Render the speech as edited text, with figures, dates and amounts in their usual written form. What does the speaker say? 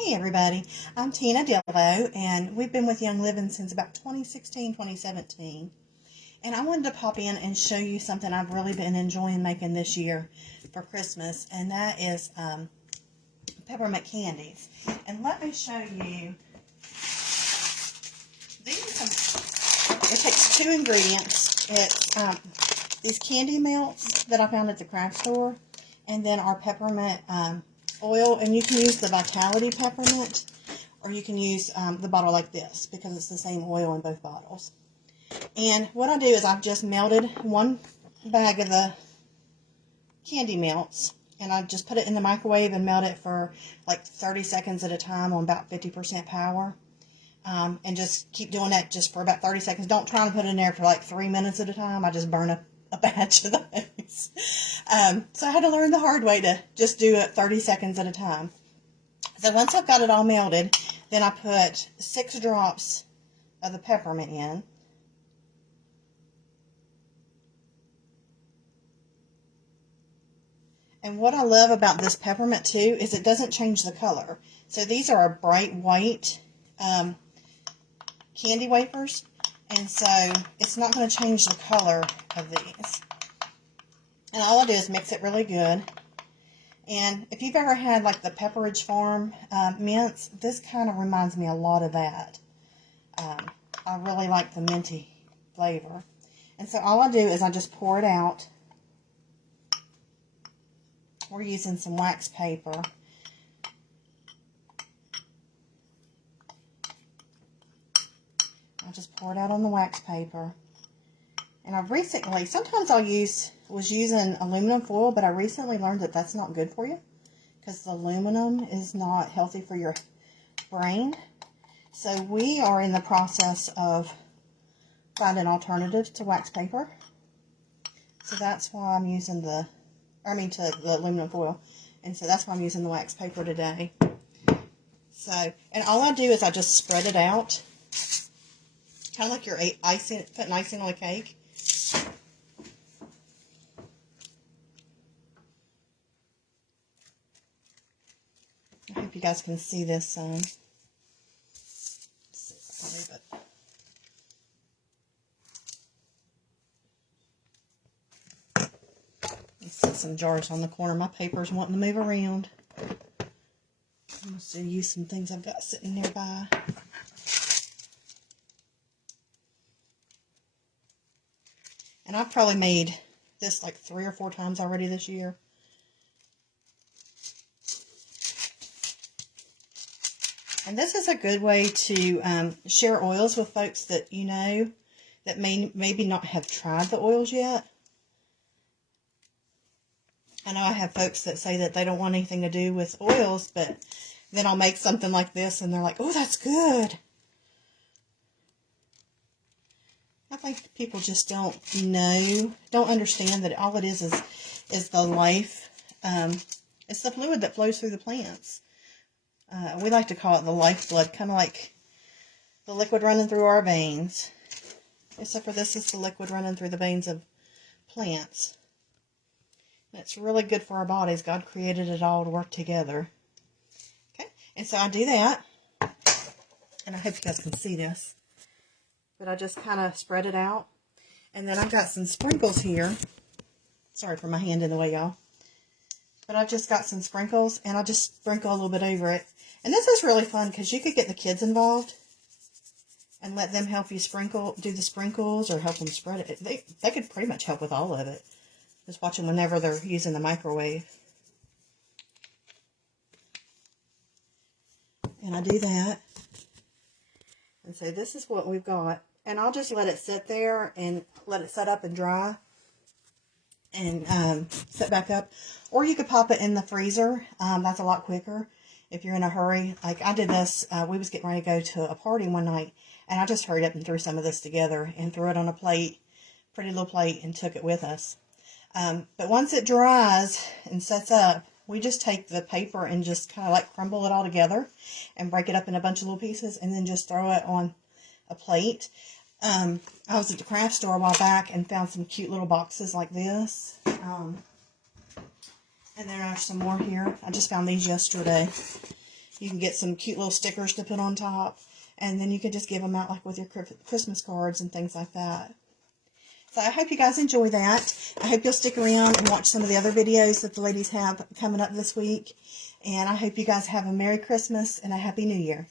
Hey everybody, I'm Tina Dillo, and we've been with Young Living since about 2016, 2017. And I wanted to pop in and show you something I've really been enjoying making this year for Christmas, and that is peppermint candies. And let me show you, it takes two ingredients. It's these candy melts that I found at the craft store, and then our peppermint oil, and you can use the Vitality peppermint, or you can use the bottle like this, because it's the same oil in both bottles. And what I do is I've just melted one bag of the candy melts, and I just put it in the microwave and melt it for like 30 seconds at a time on about 50% power. And just keep doing that just for about 30 seconds. Don't try to put it in there for like 3 minutes at a time. I just burn a batch of those. So I had to learn the hard way to just do it 30 seconds at a time. So once I've got it all melted, then I put 6 drops of the peppermint in. And what I love about this peppermint too is it doesn't change the color. So these are a bright white Candie Wafers, and so it's not going to change the color of these. And all I do is mix it really good. And if you've ever had like the Pepperidge Farm mints, this kind of reminds me a lot of that. I really like the minty flavor. And so all I do is I just pour it out. We're using some wax paper. I'll just pour it out on the wax paper. And I've recently, sometimes was using aluminum foil, but I recently learned that that's not good for you, because the aluminum is not healthy for your brain. So we are in the process of finding alternatives to wax paper. So that's why I'm using the aluminum foil. And so that's why I'm using the wax paper today. So, and all I do is I just spread it out. Kind of like you're putting icing on a cake. I hope you guys can see this. Let's see if I can move it. Let's set some jars on the corner. My paper's wanting to move around. I'm going to use some things I've got sitting nearby. And I've probably made this like 3 or 4 times already this year. And this is a good way to share oils with folks that you know that maybe not have tried the oils yet. I know I have folks that say that they don't want anything to do with oils, but then I'll make something like this and they're like, oh, that's good. I think people just don't understand that all it is the life. It's the fluid that flows through the plants. We like to call it the lifeblood, kind of like the liquid running through our veins. Except for this is the liquid running through the veins of plants. And it's really good for our bodies. God created it all to work together. Okay, and so I do that. And I hope you guys can see this. But I just kind of spread it out. And then I've got some sprinkles here. Sorry for my hand in the way, y'all. But I've just got some sprinkles, and I just sprinkle a little bit over it. And this is really fun, because you could get the kids involved and let them help you do the sprinkles, or help them spread it. They could pretty much help with all of it. Just watch them whenever they're using the microwave. And I do that. And so this is what we've got. And I'll just let it sit there and let it set up and dry. And set back up. Or you could pop it in the freezer. That's a lot quicker if you're in a hurry. Like I did this. We was getting ready to go to a party one night. And I just hurried up and threw some of this together. And threw it on a plate. Pretty little plate. And took it with us. But once it dries and sets up, we just take the paper and just kind of like crumble it all together and break it up in a bunch of little pieces, and then just throw it on a plate. I was at the craft store a while back and found some cute little boxes like this. And there are some more here. I just found these yesterday. You can get some cute little stickers to put on top. And then you can just give them out like with your Christmas cards and things like that. So I hope you guys enjoy that. I hope you'll stick around and watch some of the other videos that the ladies have coming up this week. And I hope you guys have a Merry Christmas and a Happy New Year.